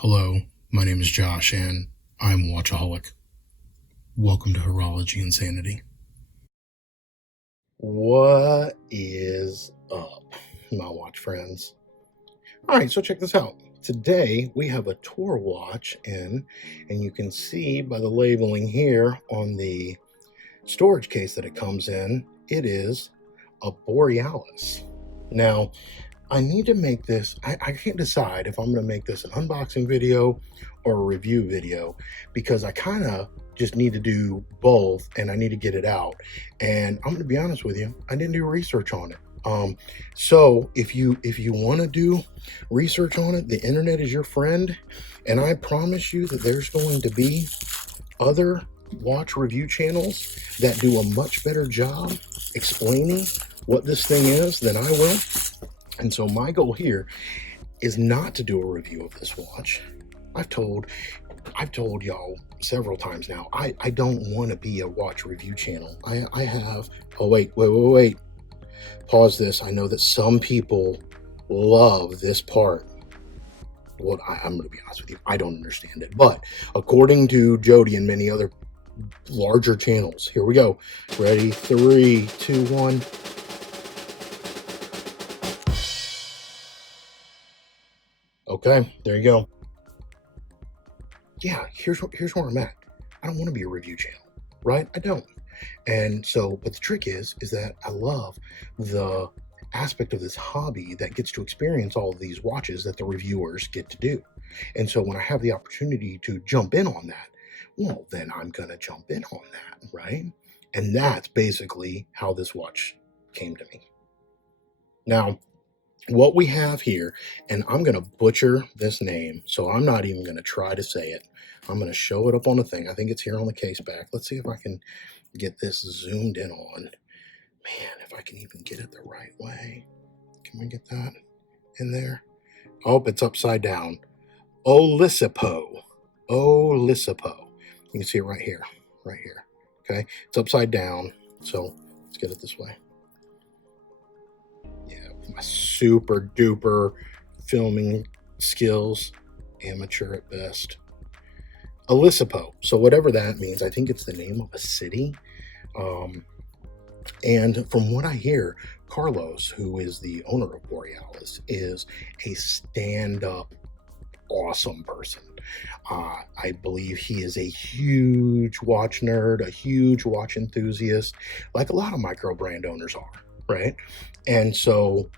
Hello, my name is Josh, and I'm a watchaholic. Welcome to Horology Insanity. What is up, my watch friends? All right, so check this out. Today we have a tour watch in, and you can see by the labeling here on the storage case that it comes in, it is a Borealis. Now, I need to make this, I can't decide if I'm going to make this an unboxing video or a review video, because I kind of just need to do both and I need to get it out. And I'm going to be honest with you, I didn't do research on it. So if you want to do research on it, the internet is your friend. And I promise you that there's going to be other watch review channels that do a much better job explaining what this thing is than I will. And so my goal here is not to do a review of this watch. I've told y'all several times now, I don't want to be a watch review channel. I have, oh, wait. Pause this. I know that some people love this part. Well, I'm going to be honest with you, I don't understand it. But according to Jody and many other larger channels, here we go. Ready? 3, 2, 1. Okay, there you go. Yeah, here's where I'm at. I don't want to be a review channel, right? I don't. And so, but the trick is that I love the aspect of this hobby that gets to experience all of these watches that the reviewers get to do. And so when I have the opportunity to jump in on that, well, then I'm going to jump in on that, right? And that's basically how this watch came to me. Now, what we have here, and I'm going to butcher this name, so I'm not even going to try to say it. I'm going to show it up on the thing. I think it's here on the case back. Let's see if I can get this zoomed in on. Man, if I can even get it the right way. Can we get that in there? Oh, it's upside down. Olisipo. Olisipo. You can see it right here. Okay, it's upside down. So let's get it this way. My super duper filming skills, amateur at best. Olisipo. So whatever that means, I think it's the name of a city. And from what I hear, Carlos, who is the owner of Borealis, is a stand-up awesome person. I believe he is a huge watch nerd, a huge watch enthusiast, like a lot of micro brand owners are, right? And so,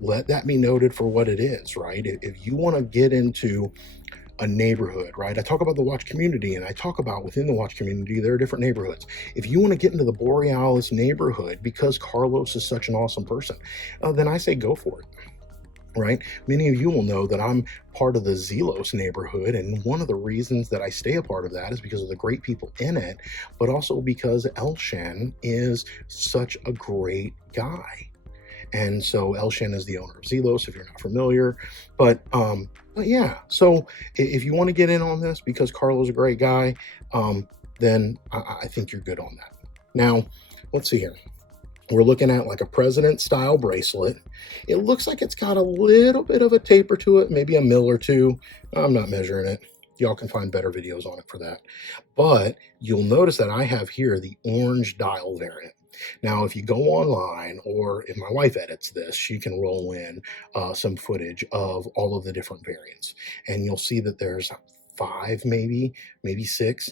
let that be noted for what it is, right? If you want to get into a neighborhood, right? I talk about the watch community, and I talk about within the watch community, there are different neighborhoods. If you want to get into the Borealis neighborhood because Carlos is such an awesome person, then I say go for it. Right? Many of you will know that I'm part of the Zelos neighborhood, and one of the reasons that I stay a part of that is because of the great people in it, but also because Elshan is such a great guy. And so Elshan is the owner of Zelos, if you're not familiar. But yeah, so if you want to get in on this because Carlo's a great guy, then I think you're good on that. Now, let's see here. We're looking at like a president style bracelet. It looks like it's got a little bit of a taper to it, maybe a mil or two. I'm not measuring it. Y'all can find better videos on it for that. But you'll notice that I have here the orange dial variant. Now, if you go online, or if my wife edits this, she can roll in some footage of all of the different variants. And you'll see that there's 5, maybe 6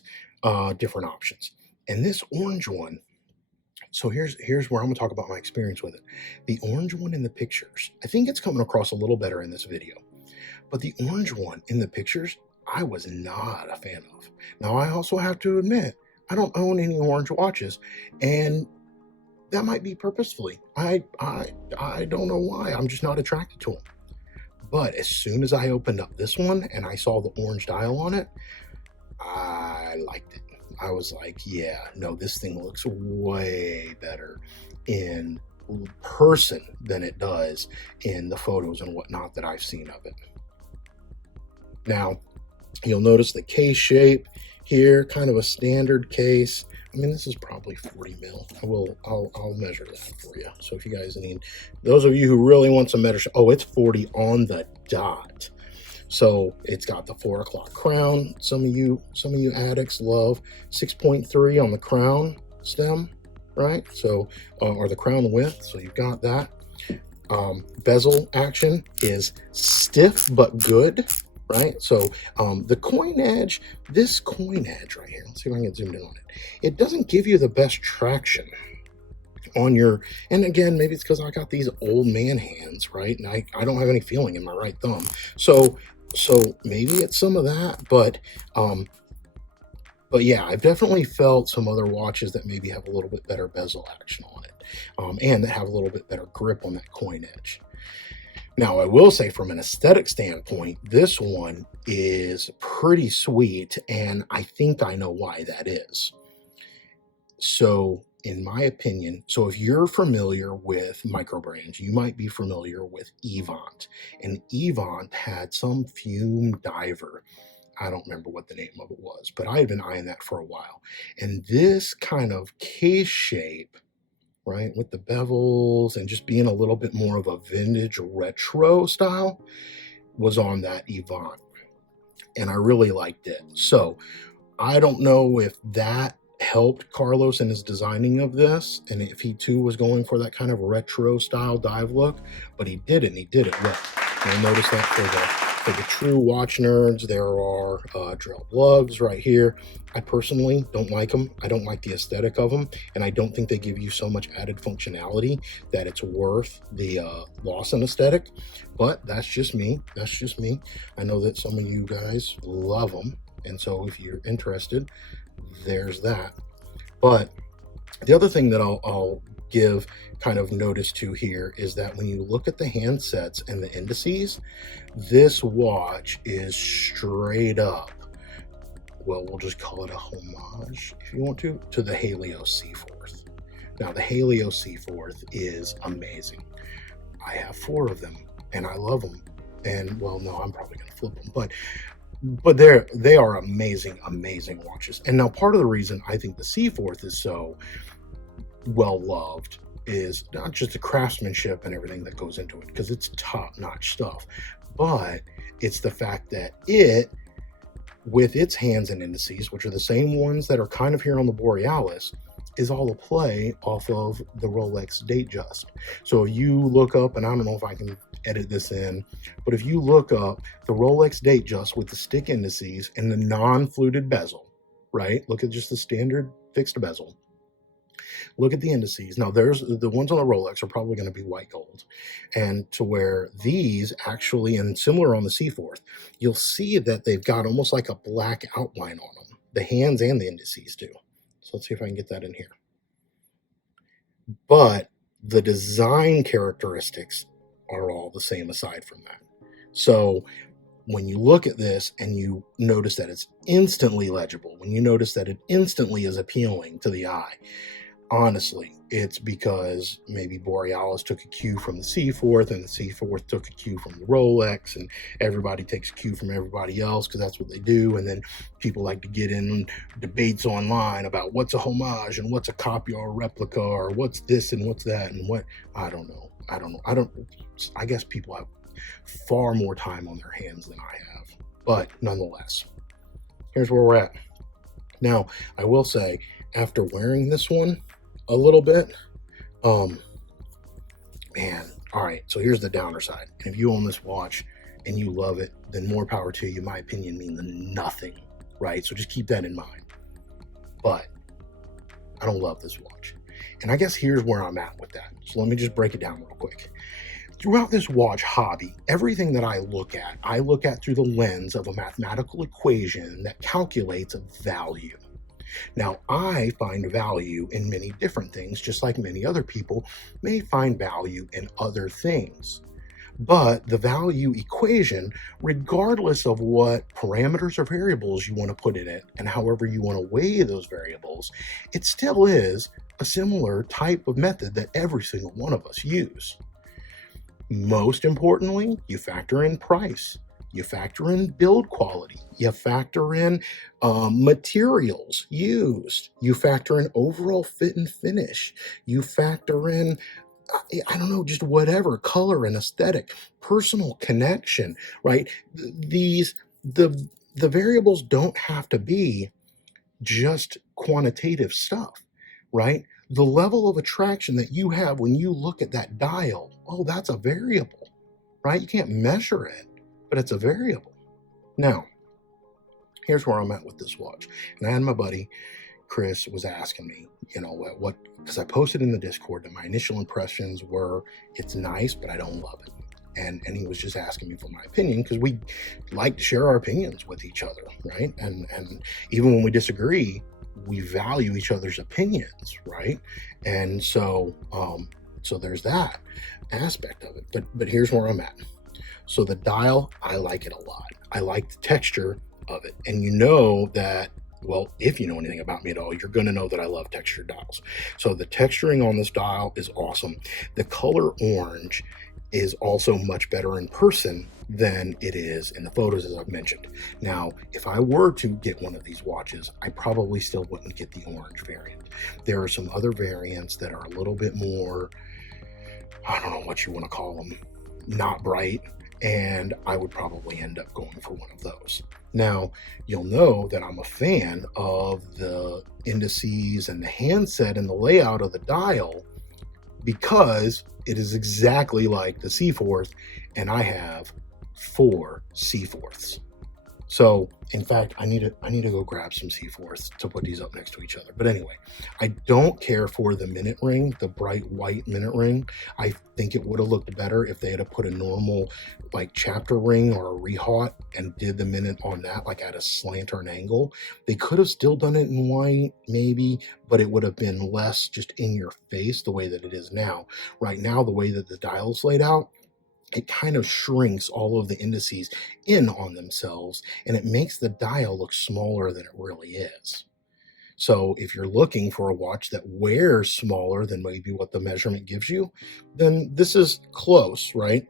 different options. And this orange one, so here's where I'm going to talk about my experience with it. The orange one in the pictures, I think it's coming across a little better in this video. But the orange one in the pictures, I was not a fan of. Now, I also have to admit, I don't own any orange watches, and that might be purposefully. I don't know why. I'm just not attracted to them. But as soon as I opened up this one and I saw the orange dial on it, I liked it. I was like, yeah, no, this thing looks way better in person than it does in the photos and whatnot that I've seen of it. Now, you'll notice the case shape here, kind of a standard case. I mean, this is probably 40 mil. I'll measure that for you. So if you guys need, those of you who really want some measure, oh, it's 40 on the dot. So it's got the 4 o'clock crown. Some of you addicts love 6.3 on the crown stem, right? So or the crown width. So you've got that. Bezel action is stiff but good, right? So the coin edge, this coin edge right here, let's see if I can get zoomed in on it. It doesn't give you the best traction on your, and again, maybe it's because I got these old man hands, right? And I don't have any feeling in my right thumb. So maybe it's some of that, but yeah, I've definitely felt some other watches that maybe have a little bit better bezel action on it, and that have a little bit better grip on that coin edge. Now, I will say from an aesthetic standpoint, this one is pretty sweet, and I think I know why that is. So, in my opinion, so if you're familiar with microbrands, you might be familiar with Evant, and Evant had some fume diver. I don't remember what the name of it was, but I had been eyeing that for a while. And this kind of case shape, right, with the bevels and just being a little bit more of a vintage retro style, was on that Evant. And I really liked it. So I don't know if that helped Carlos in his designing of this, and if he too was going for that kind of retro style dive look, but he did it, and he did it well. You'll notice that for the true watch nerds, there are drilled lugs right here. I personally don't like them. I don't like the aesthetic of them, and I don't think they give you so much added functionality that it's worth the loss in aesthetic. But that's just me. That's just me. I know that some of you guys love them, and so if you're interested, there's that. But the other thing that I'll give kind of notice to here is that when you look at the handsets and the indices, this watch is straight up, well, we'll just call it a homage, if you want to the Helio Seaforth. Now, the Helio Seaforth is amazing. I have 4 of them, and I love them. And, well, no, I'm probably going to flip them, but they are amazing watches. And now part of the reason I think the Seaforth is so well loved is not just the craftsmanship and everything that goes into it, because it's top-notch stuff, but it's the fact that it, with its hands and indices, which are the same ones that are kind of here on the Borealis, is all a play off of the Rolex Datejust. So you look up, and I don't know if I can edit this in, but if you look up the Rolex Datejust with the stick indices and the non-fluted bezel, right? Look at just the standard fixed bezel. Look at the indices. Now, there's the ones on the Rolex are probably going to be white gold, and to where these actually, and similar on the Seaforth, you'll see that they've got almost like a black outline on them, the hands and the indices do. So let's see if I can get that in here. But the design characteristics are all the same aside from that. So when you look at this and you notice that it's instantly legible, when you notice that it instantly is appealing to the eye, honestly, it's because maybe Borealis took a cue from the Seaforth, and the Seaforth took a cue from the Rolex, and everybody takes a cue from everybody else because that's what they do. And then people like to get in debates online about what's a homage and what's a copy or a replica, or what's this and what's that, and what, I don't know. I guess people have far more time on their hands than I have. But nonetheless, here's where we're at. Now, I will say, after wearing this one a little bit, man, all right, so here's the downer side. If you own this watch and you love it, then more power to you. My opinion means nothing, right? So just keep that in mind. But I don't love this watch. And I guess here's where I'm at with that. So let me just break it down real quick. Throughout this watch hobby, everything that I look at through the lens of a mathematical equation that calculates value. Now, I find value in many different things, just like many other people may find value in other things. But the value equation, regardless of what parameters or variables you want to put in it, and however you want to weigh those variables, it still is a similar type of method that every single one of us use. Most importantly, you factor in price. You factor in build quality. You factor in materials used. You factor in overall fit and finish. You factor in I don't know, just whatever, color and aesthetic, personal connection, right? These, the variables don't have to be just quantitative stuff, right? The level of attraction that you have when you look at that dial, oh, that's a variable, right? You can't measure it, but it's a variable. Now, here's where I'm at with this watch. And I had my buddy Chris was asking me, what, because I posted in the Discord that my initial impressions were, it's nice, but I don't love it. And he was just asking me for my opinion, because we like to share our opinions with each other, right? And even when we disagree, we value each other's opinions, right? And so so there's that aspect of it. But here's where I'm at. So the dial, I like it a lot. I like the texture of it. And you know that, well, if you know anything about me at all, you're going to know that I love textured dials. So the texturing on this dial is awesome. The color orange is also much better in person than it is in the photos, as I've mentioned. Now, if I were to get one of these watches, I probably still wouldn't get the orange variant. There are some other variants that are a little bit more, I don't know what you want to call them, not bright, and I would probably end up going for one of those. Now, you'll know that I'm a fan of the indices and the handset and the layout of the dial, because it is exactly like the Seaforth, and I have 4 Seaforths. So, in fact, I need to go grab some Seaforths to put these up next to each other. But anyway, I don't care for the minute ring, the bright white minute ring. I think it would have looked better if they had put a normal like chapter ring or a rehaut and did the minute on that, like at a slant or an angle. They could have still done it in white, maybe, but it would have been less just in your face the way that it is now. Right now, the way that the dial's laid out, it kind of shrinks all of the indices in on themselves, and it makes the dial look smaller than it really is. So if you're looking for a watch that wears smaller than maybe what the measurement gives you, then this is close, right?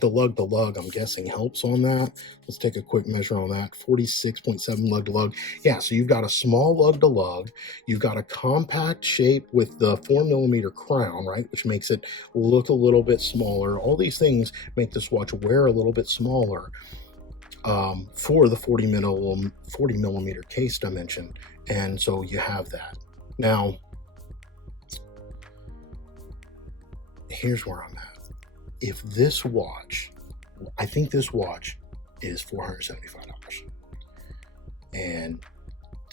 The lug to lug, I'm guessing, helps on that. Let's take a quick measure on that. 46.7 lug to lug. Yeah, so you've got a small lug to lug. You've got a compact shape with the 4mm crown, right, which makes it look a little bit smaller. All these things make this watch wear a little bit smaller for the 40mm case dimension. And so you have that. Now, here's where I'm at. If this watch, I think this watch is $475. And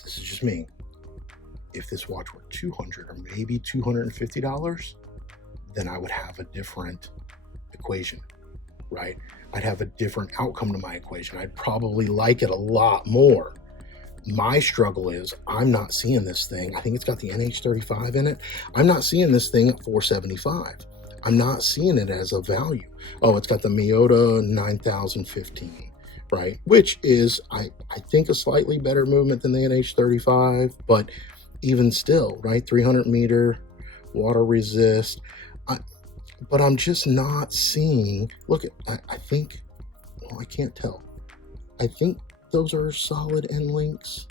this is just me. If this watch were $200 or maybe $250, then I would have a different equation, right? I'd have a different outcome to my equation. I'd probably like it a lot more. My struggle is I'm not seeing this thing. I think it's got the NH35 in it. I'm not seeing this thing at $475. I'm not seeing it as a value. Oh, it's got the Miyota 9015, right? Which is, I think, a slightly better movement than the NH35, but even still, right? 300 meter, water resist. But I'm just not seeing, look, I think, well, I can't tell. I think those are solid end links,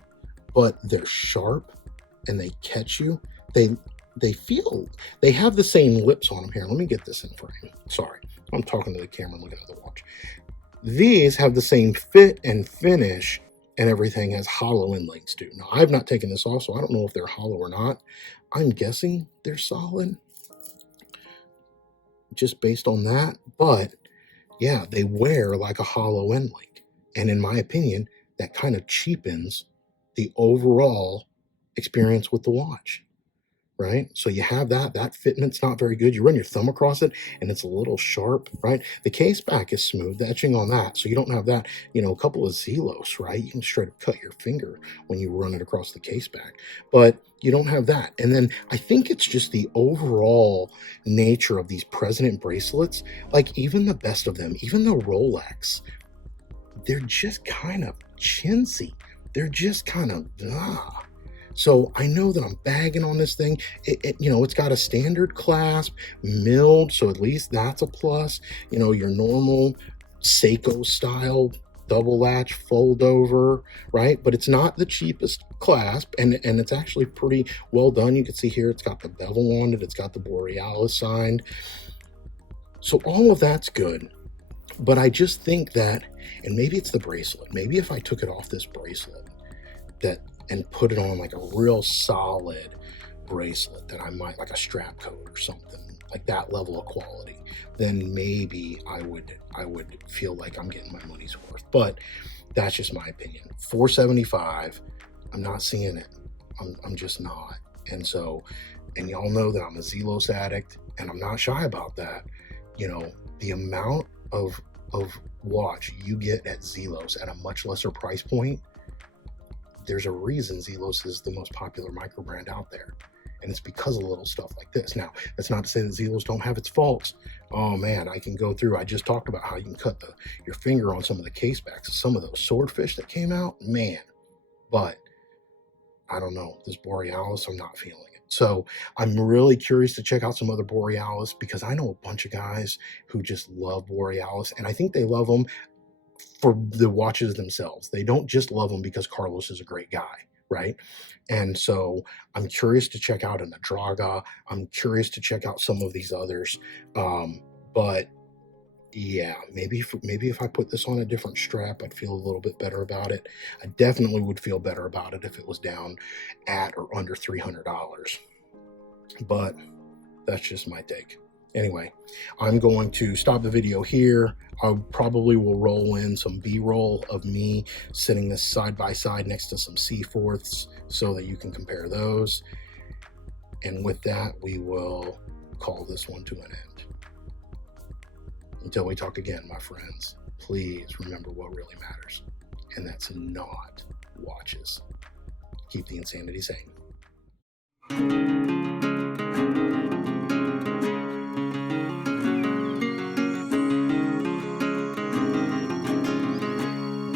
but they're sharp and they catch you. They have the same lips on them here. Let me get this in frame. Sorry, I'm talking to the camera and looking at the watch. These have the same fit and finish, and everything has hollow end links too. Now, I've not taken this off, so I don't know if they're hollow or not. I'm guessing they're solid, just based on that. But yeah, they wear like a hollow end link. And in my opinion, that kind of cheapens the overall experience with the watch. Right? So you have that fitment's not very good. You run your thumb across it and it's a little sharp, right? The case back is smooth, the etching on that. So you don't have that, a couple of Zelos, right? You can straight up cut your finger when you run it across the case back, but you don't have that. And then I think it's just the overall nature of these President bracelets, like even the best of them, even the Rolex, they're just kind of chintzy. They're just kind of, So I know that I'm bagging on this thing. It's got a standard clasp, milled, so at least that's a plus. Your normal Seiko style double latch fold over, right? But it's not the cheapest clasp, and it's actually pretty well done. You can see here it's got the bevel on it, it's got the Borealis signed. So all of that's good. But I just think that, and maybe it's the bracelet, maybe if I took it off this bracelet that and put it on like a real solid bracelet that I might, like a strap coat or something, like that level of quality, then maybe I would feel like I'm getting my money's worth. But that's just my opinion. $475, I'm not seeing it. I'm just not. And so, and y'all know that I'm a Zelos addict, and I'm not shy about that. You know, the amount of watch you get at Zelos at a much lesser price point, there's a reason Zelos is the most popular micro brand out there. And it's because of little stuff like this. Now, that's not to say that Zelos don't have its faults. Oh man, I can go through. I just talked about how you can cut your finger on some of the case backs of some of those swordfish that came out, man. But I don't know, this Borealis, I'm not feeling it. So I'm really curious to check out some other Borealis, because I know a bunch of guys who just love Borealis, and I think they love them for the watches themselves. They don't just love them because Carlos is a great guy, right? And so I'm curious to check out an Adraga. I'm curious to check out some of these others. But yeah, maybe if I put this on a different strap, I'd feel a little bit better about it. I definitely would feel better about it if it was down at or under $300. But that's just my take. Anyway, I'm going to stop the video here. I probably will roll in some B-roll of me sitting this side by side next to some C4ths so that you can compare those. And with that, we will call this one to an end. Until we talk again, my friends, please remember what really matters, and that's not watches. Keep the insanity sane.